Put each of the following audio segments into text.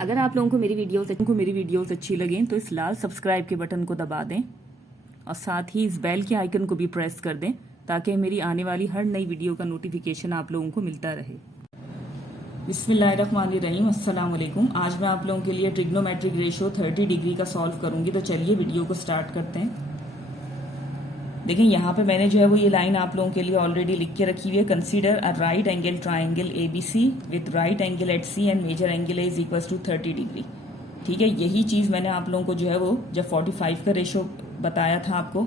अगर आप लोगों को मेरी वीडियोस अच्छी लगें तो इस लाल सब्सक्राइब के बटन को दबा दें और साथ ही इस बेल के आइकन को भी प्रेस कर दें ताकि मेरी आने वाली हर नई वीडियो का नोटिफिकेशन आप लोगों को मिलता रहे। बिस्मिल्लाहिर्रहमानिर्रहीम, अस्सलाम वालेकुम। आज मैं आप लोगों के लिए ट्रिग्नोमेट्रिक रेशियो 30 डिग्री का सॉल्व करूंगी। तो चलिए वीडियो को स्टार्ट करते हैं। देखिए यहाँ पे मैंने जो है वो ये लाइन आप लोगों के लिए ऑलरेडी लिख के रखी हुई है। Consider a right angle triangle ABC with right angle at C and major angle is equals to 30 degree. ठीक है, यही चीज़ मैंने आप लोगों को जो है वो जब 45 का रेशो बताया था आपको,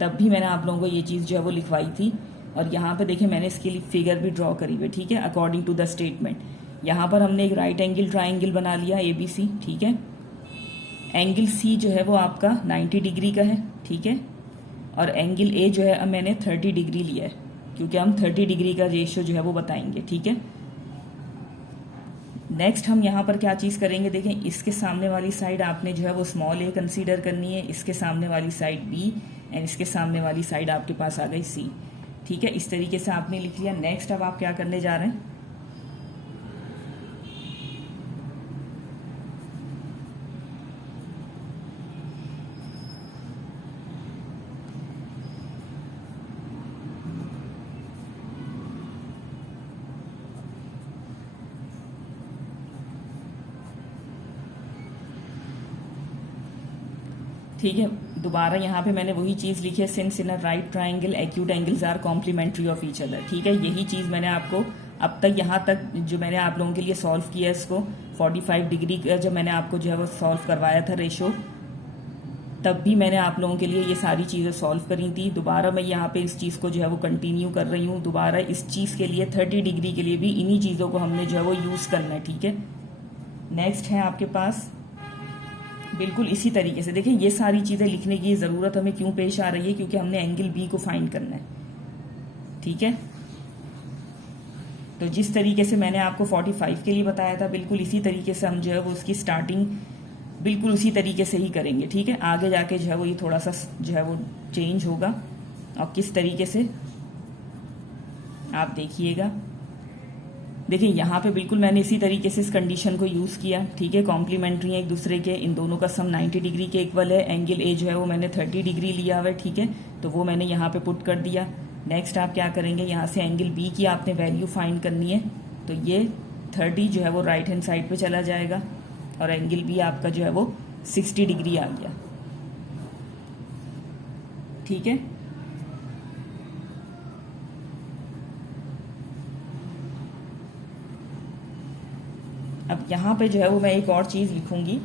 तब भी मैंने आप लोगों को ये चीज़ जो है वो लिखवाई थी। और यहाँ पे देखिए मैंने इसके लिए फिगर भी ड्रॉ करी हुई। ठीक है, अकॉर्डिंग टू द स्टेटमेंट यहाँ पर हमने एक राइट एंगल ट्राइंगल बना लिया ABC। ठीक है, एंगल C जो है वो आपका 90 डिग्री का है। ठीक है, और एंगल A जो है अब मैंने 30 डिग्री लिया है क्योंकि हम 30 डिग्री का रेशियो जो है वो बताएंगे। ठीक है, नेक्स्ट हम यहाँ पर क्या चीज़ करेंगे, देखें इसके सामने वाली साइड आपने जो है वो स्मॉल a कंसीडर करनी है, इसके सामने वाली साइड B एंड इसके सामने वाली साइड आपके पास आ गई C। ठीक है, इस तरीके से आपने लिख लिया। नेक्स्ट अब आप क्या करने जा रहे हैं, ठीक है, दोबारा यहाँ पे मैंने वही चीज़ लिखी है, since in a right triangle acute angles are complementary of each other. ठीक है, यही चीज़ मैंने आपको अब तक यहाँ तक जो मैंने आप लोगों के लिए सॉल्व किया है इसको 45 डिग्री का जब मैंने आपको जो है वो सॉल्व करवाया था रेशो, तब भी मैंने आप लोगों के लिए ये सारी चीज़ें सॉल्व करी थी। दोबारा मैं यहाँ पे इस चीज़ को जो है वो कंटिन्यू कर रही हूँ। दोबारा इस चीज़ के लिए 30 डिग्री के लिए भी इन्हीं चीज़ों को हमने जो है वो यूज़ करना है। ठीक है, नेक्स्ट है आपके पास बिल्कुल इसी तरीके से। देखिए ये सारी चीज़ें लिखने की ज़रूरत हमें क्यों पेश आ रही है, क्योंकि हमने एंगल B को फाइंड करना है। ठीक है, तो जिस तरीके से मैंने आपको 45 के लिए बताया था बिल्कुल इसी तरीके से हम जो है वो उसकी स्टार्टिंग बिल्कुल उसी तरीके से ही करेंगे। ठीक है, आगे जाके जो है वो ये थोड़ा सा जो है वो चेंज होगा और किस तरीके से आप देखिएगा। देखिए यहाँ पे बिल्कुल मैंने इसी तरीके से इस कंडीशन को यूज़ किया। ठीक है, कॉम्प्लीमेंट्री है एक दूसरे के, इन दोनों का सम 90 डिग्री के इक्वल है। एंगल A जो है वो मैंने 30 डिग्री लिया हुआ है। ठीक है, तो वो मैंने यहाँ पे पुट कर दिया। नेक्स्ट आप क्या करेंगे, यहाँ से एंगल B की आपने वैल्यू फाइंड करनी है। तो ये 30 जो है वो राइट हैंड साइड पे चला जाएगा और एंगल B आपका जो है वो 60 डिग्री आ गया। ठीक है, अब यहाँ पे जो है वो मैं एक और चीज़ लिखूंगी।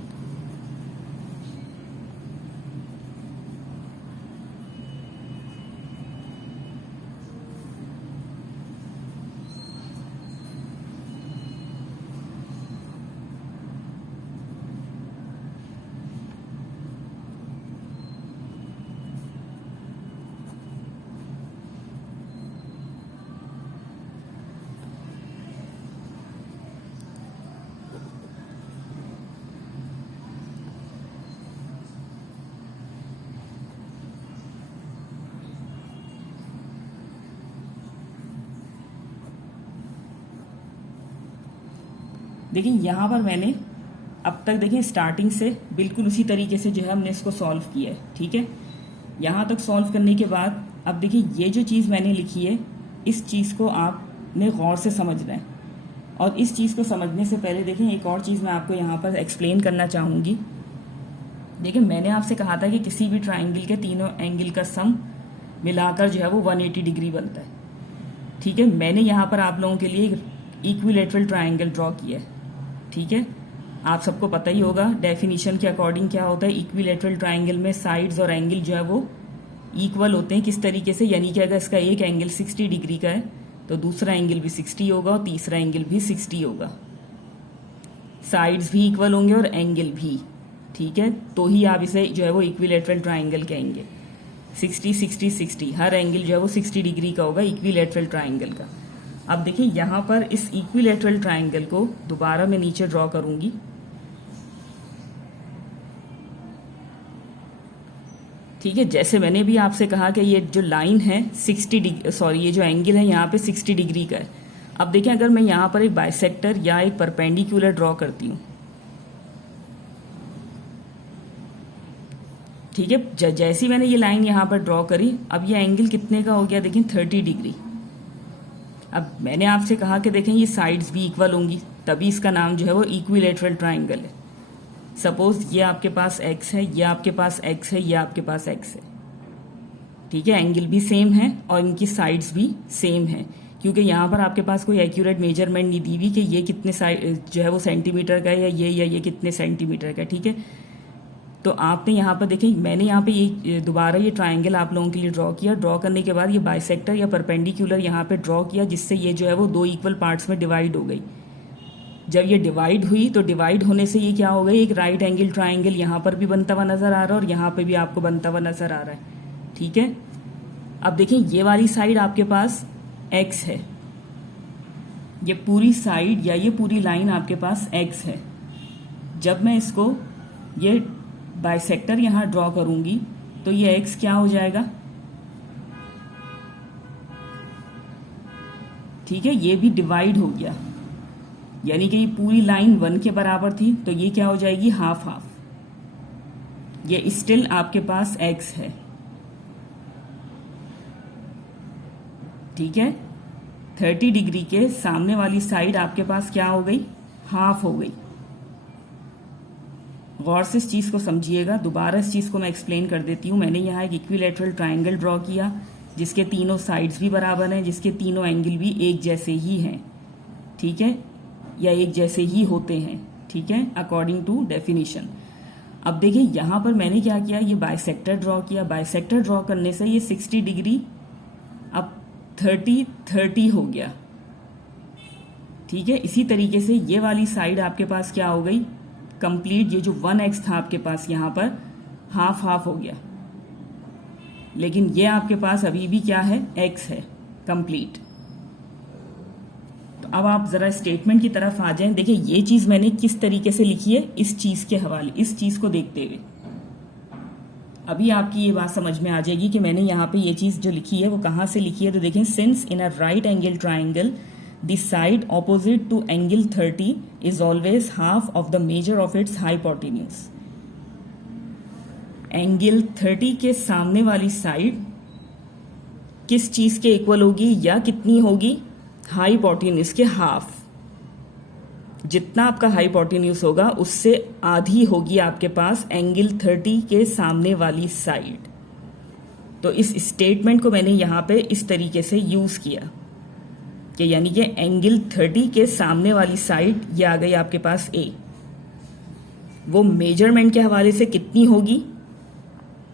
देखिए यहाँ पर मैंने अब तक देखिए स्टार्टिंग से बिल्कुल उसी तरीके से जो है हमने इसको सॉल्व किया है। ठीक है, यहाँ तक सॉल्व करने के बाद अब देखिए ये जो चीज़ मैंने लिखी है इस चीज़ को आपने गौर से समझना है। और इस चीज़ को समझने से पहले देखिए एक और चीज़ मैं आपको यहाँ पर एक्सप्लेन करना चाहूँगी। देखिए मैंने आपसे कहा था कि किसी भी ट्राइंगल के तीनों एंगल का सम मिलाकर जो है वो 180 डिग्री बनता है। ठीक है, मैंने यहाँ पर आप लोगों के लिए इक्विलेटरल ट्राइंगल ड्रॉ किया है। ठीक है, आप सबको पता ही होगा डेफिनेशन के अकॉर्डिंग क्या होता है। इक्विलेटरल ट्राइंगल में साइड्स और एंगल जो है वो इक्वल होते हैं। किस तरीके से, यानी कि अगर इसका एक एंगल 60 डिग्री का है तो दूसरा एंगल भी 60 होगा और तीसरा एंगल भी 60 होगा। साइड्स भी इक्वल होंगे और एंगल भी। ठीक है, तो ही आप इसे जो है वो इक्विलेटरल ट्राइंगल कहेंगे। 60 60 60 हर एंगल जो है वो 60 डिग्री का होगा इक्विलेटरल ट्राइंगल का। अब देखिए यहाँ पर इस इक्विलेटरल ट्राइंगल को दोबारा मैं नीचे ड्रॉ करूंगी। ठीक है, जैसे मैंने भी आपसे कहा कि ये जो लाइन है 60 डिग्री, सॉरी ये जो एंगल है यहाँ पे 60 डिग्री का है। अब देखें अगर मैं यहाँ पर एक बाइसेक्टर या एक परपेंडिकुलर ड्रॉ करती हूँ ठीक है। जैसी मैंने ये लाइन यहाँ पर ड्रॉ करी, अब ये एंगल कितने का हो गया, देखें 30 डिग्री। अब मैंने आपसे कहा कि देखें ये साइड्स भी इक्वल होंगी, तभी इसका नाम जो है वो इक्विलेटरल ट्राइंगल है। सपोज ये आपके पास x है, ये आपके पास x है, ये आपके पास x है, ठीक है। एंगल भी सेम है और इनकी साइड्स भी सेम है, क्योंकि यहाँ पर आपके पास कोई एक्यूरेट मेजरमेंट नहीं दी हुई कि ये कितने साइड जो है वो सेंटीमीटर का है या ये कितने सेंटीमीटर का, ठीक है। तो आपने यहाँ पर देखें, मैंने यहाँ पे ये दोबारा ये ट्राइंगल आप लोगों के लिए ड्रॉ किया। ड्रॉ करने के बाद ये बाइसेक्टर या परपेंडिकुलर यहाँ पे ड्रॉ किया, जिससे ये जो है वो 2 इक्वल पार्ट्स में डिवाइड हो गई। जब ये डिवाइड हुई तो डिवाइड होने से ये क्या हो गई, एक राइट एंगल ट्राइंगल यहाँ पर भी बनता हुआ नजर आ रहा है और यहाँ पे भी आपको बनता हुआ नजर आ रहा है, ठीक है। अब देखें ये वाली साइड आपके पास x है, ये पूरी साइड या ये पूरी लाइन आपके पास x है। जब मैं इसको ये बाइसेक्टर यहां ड्रॉ करूंगी तो ये x क्या हो जाएगा, ठीक है। ये भी डिवाइड हो गया, यानी कि ये पूरी लाइन 1 के बराबर थी, तो ये क्या हो जाएगी, हाफ हाफ। ये स्टिल आपके पास x है, ठीक है। 30 डिग्री के सामने वाली साइड आपके पास क्या हो गई, हाफ हो गई। गौर से इस चीज को समझिएगा, दोबारा इस चीज को मैं एक्सप्लेन कर देती हूँ। मैंने यहाँ एक इक्विलेटरल ट्राइंगल ड्रॉ किया जिसके तीनों साइड्स भी बराबर हैं, जिसके तीनों एंगल भी एक जैसे ही हैं, ठीक है, या एक जैसे ही होते हैं, ठीक है, अकॉर्डिंग टू डेफिनेशन। अब देखिए यहाँ पर मैंने क्या किया, ये बाइसेक्टर ड्रॉ किया। बाइसेक्टर ड्रॉ करने से ये 60 डिग्री अब 30 हो गया, ठीक है। इसी तरीके से ये वाली साइड आपके पास क्या हो गई, कंप्लीट। ये जो 1x था आपके पास यहाँ पर हाफ हाफ हो गया, लेकिन ये आपके पास अभी भी क्या है, x है, कंप्लीट। तो अब आप जरा स्टेटमेंट की तरफ आ जाएं। देखिए ये चीज मैंने किस तरीके से लिखी है, इस चीज के हवाले, इस चीज को देखते हुए अभी आपकी ये बात समझ में आ जाएगी कि मैंने यहाँ पे ये चीज जो लिखी है वो कहाँ से लिखी है। तो देखें, since in a right angle triangle the side opposite to angle 30 is always half of the measure of its hypotenuse. Angle 30 के सामने वाली साइड किस चीज के इक्वल होगी या कितनी होगी, हाइपोटेन्यूज के हाफ। जितना आपका हाइपोटेन्यूज होगा उससे आधी होगी आपके पास एंगल 30 के सामने वाली साइड। तो इस स्टेटमेंट को मैंने यहां पे इस तरीके से यूज किया कि यानी कि एंगल 30 के सामने वाली साइड ये आ गई आपके पास A। वो मेजरमेंट के हवाले से कितनी होगी,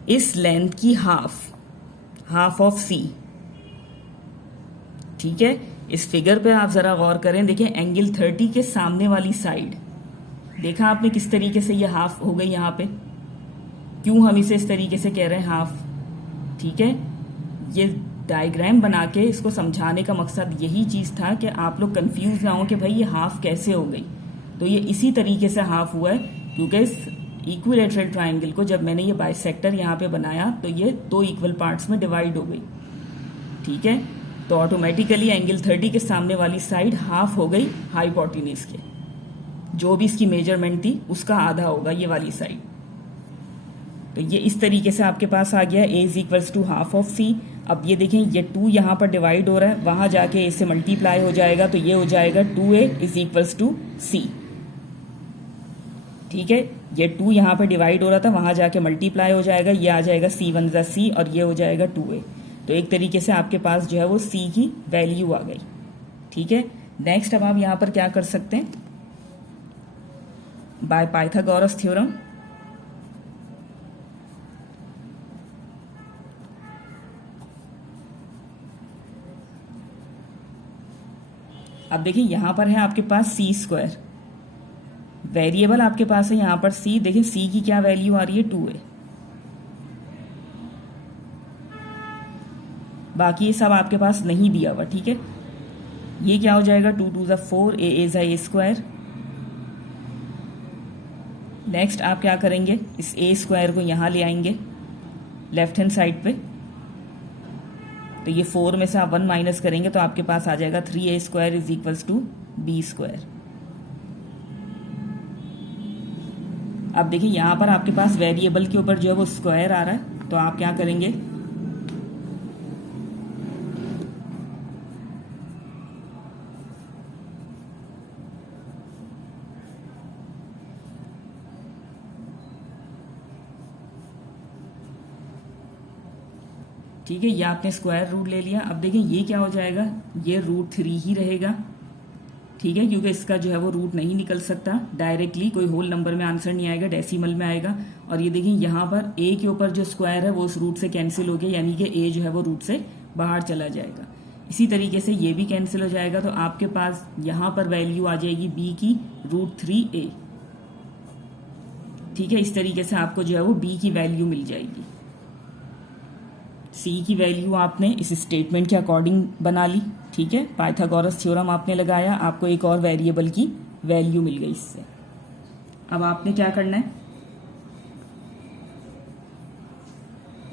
इस लेंथ की हाफ ऑफ C, ठीक है। इस फिगर पे आप जरा गौर करें। देखिए एंगल 30 के सामने वाली साइड, देखा आपने किस तरीके से ये हाफ हो गई यहाँ पे। क्यों हम इसे इस तरीके से कह रहे हैं हाफ, ठीक है। ये डायग्राम बना के इसको समझाने का मकसद यही चीज था कि आप लोग कंफ्यूज ना हो कि भाई ये हाफ कैसे हो गई। तो ये इसी तरीके से हाफ हुआ है क्योंकि इस इक्विलेटरल ट्राइंगल को जब मैंने ये बाइसेक्टर यहाँ पे बनाया तो ये 2 इक्वल पार्ट्स में डिवाइड हो गई, ठीक है। तो ऑटोमेटिकली एंगल 30 के सामने वाली साइड हाफ हो गई हाइपोटेन्यूज के, जो भी इसकी मेजरमेंट थी उसका आधा होगा ये वाली साइड। तो ये इस तरीके से आपके पास आ गया A is equals to half of C। अब ये देखें ये 2 यहाँ पर डिवाइड हो रहा है, वहां जाके A से मल्टीप्लाई हो जाएगा तो ये हो जाएगा 2A is equals to C, ठीक है। ये 2 यहाँ पर डिवाइड हो रहा था, वहां जाके मल्टीप्लाई हो जाएगा, ये आ जाएगा C1 + C और ये हो जाएगा 2A। तो एक तरीके से आपके पास जो है वो C की वैल्यू आ गई, ठीक है। नेक्स्ट अब आप यहां पर क्या कर सकते हैं, बाय पाइथागोरस थ्योरम। अब देखिए यहां पर है आपके पास C², वेरिएबल आपके पास है यहां पर C। देखिए C की क्या वैल्यू आ रही है, 2A। बाकी ये सब आपके पास नहीं दिया हुआ, ठीक है। ये क्या हो जाएगा, 2 2 = 4, A is A²। नेक्स्ट आप क्या करेंगे, इस A² को यहां ले आएंगे लेफ्ट हैंड साइड पे। तो ये 4 में से आप 1 माइनस करेंगे तो आपके पास आ जाएगा 3A² is equals to B²। अब देखिए यहाँ पर आपके पास वेरिएबल के ऊपर जो है वो स्क्वायर आ रहा है, तो आप क्या करेंगे, ठीक है, ये आपने स्क्वायर रूट ले लिया। अब देखिए ये क्या हो जाएगा, ये √3 ही रहेगा, ठीक है, क्योंकि इसका जो है वो रूट नहीं निकल सकता डायरेक्टली, कोई होल नंबर में आंसर नहीं आएगा, डेसिमल में आएगा। और ये देखिए यहाँ पर a के ऊपर जो स्क्वायर है वो उस रूट से कैंसिल हो गया, यानी कि a जो है वो रूट से बाहर चला जाएगा। इसी तरीके से ये भी कैंसिल हो जाएगा, तो आपके पास यहाँ पर वैल्यू आ जाएगी b की √3a, ठीक है। इस तरीके से आपको जो है वो b की वैल्यू मिल जाएगी। c की वैल्यू आपने इस स्टेटमेंट के अकॉर्डिंग बना ली, ठीक है, पाइथागोरस थ्योरम आपने लगाया, आपको एक और वेरिएबल की वैल्यू मिल गई इससे। अब आपने क्या करना है,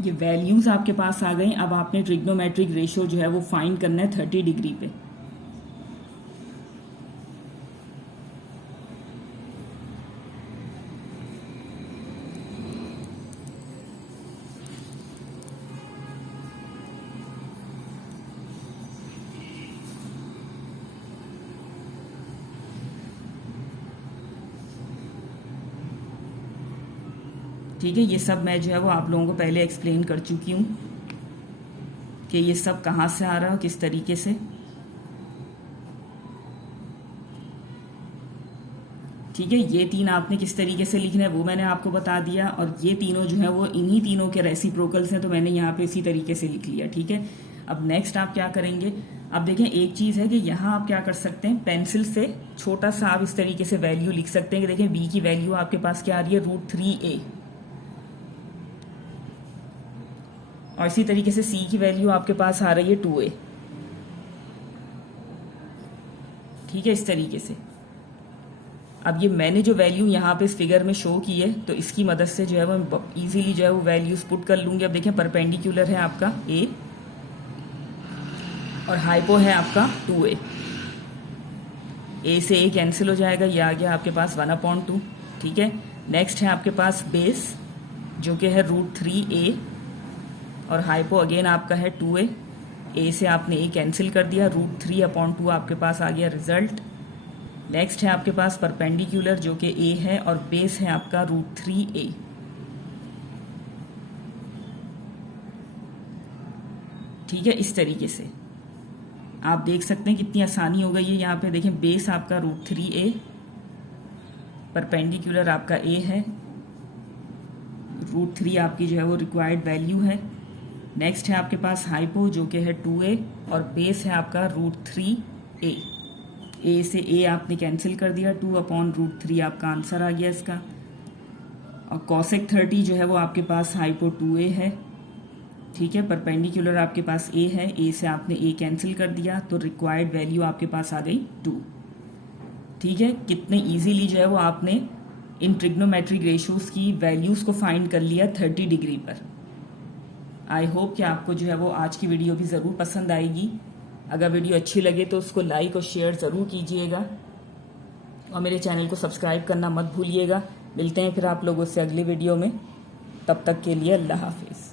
ये वैल्यूज आपके पास आ गई। अब आपने ट्रिग्नोमेट्रिक रेशियो जो है वो फाइंड करना है 30 डिग्री पे। ठीक है, ये सब मैं जो है वो आप लोगों को पहले एक्सप्लेन कर चुकी हूँ कि ये सब कहाँ से आ रहा है, किस तरीके से, ठीक है। ये तीन आपने किस तरीके से लिखना है वो मैंने आपको बता दिया, और ये तीनों जो है वो इन्हीं तीनों के रेसिप्रोकल्स हैं, तो मैंने यहाँ पे इसी तरीके से लिख लिया, ठीक है। अब नेक्स्ट आप क्या करेंगे, अब देखें एक चीज़ है कि यहाँ आप क्या कर सकते हैं, पेंसिल से छोटा सा आप इस तरीके से वैल्यू लिख सकते हैं कि देखें b की वैल्यू आपके पास क्या आ रही है, √3a, और इसी तरीके से c की वैल्यू आपके पास आ रही है 2a, ठीक है, इस तरीके से। अब ये मैंने जो वैल्यू यहाँ पे इस फिगर में शो की है, तो इसकी मदद से जो है वो इजीली जो है वो वैल्यूज पुट कर लूंगी। अब देखें परपेंडिकुलर है आपका a और हाइपो है आपका 2a, a से a कैंसिल हो जाएगा, ये आ गया आपके पास 1/2, ठीक है। नेक्स्ट है आपके पास बेस जो कि है √3a, और हाइपो अगेन आपका है 2a, a से आपने a कैंसिल कर दिया, √3/2 आपके पास आ गया रिजल्ट। नेक्स्ट है आपके पास परपेंडिकुलर जो कि a है, और बेस है आपका √3a, ठीक है। इस तरीके से आप देख सकते हैं कितनी आसानी हो गई है। यहाँ पे देखें बेस आपका √3a, परपेंडिकुलर आपका a है, √3 आपकी जो है वो रिक्वायर्ड वैल्यू है। नेक्स्ट है आपके पास हाइपो जो कि है 2a, और बेस है आपका √3a, a से a आपने कैंसिल कर दिया, 2/√3 आपका आंसर आ गया इसका। और कॉसेक 30 जो है वो आपके पास हाइपो 2a है, ठीक है, परपेंडिकुलर आपके पास a है, a से आपने a कैंसिल कर दिया, तो रिक्वायर्ड वैल्यू आपके पास आ गई 2, ठीक है। कितने इजीली जो है वो आपने इन ट्रिग्नोमेट्रिक रेशियोज की वैल्यूज को फाइंड कर लिया 30 डिग्री पर। आई होप कि आपको जो है वो आज की वीडियो भी ज़रूर पसंद आएगी। अगर वीडियो अच्छी लगे तो उसको लाइक और शेयर ज़रूर कीजिएगा, और मेरे चैनल को सब्सक्राइब करना मत भूलिएगा। मिलते हैं फिर आप लोगों से अगली वीडियो में, तब तक के लिए अल्लाह हाफिज़।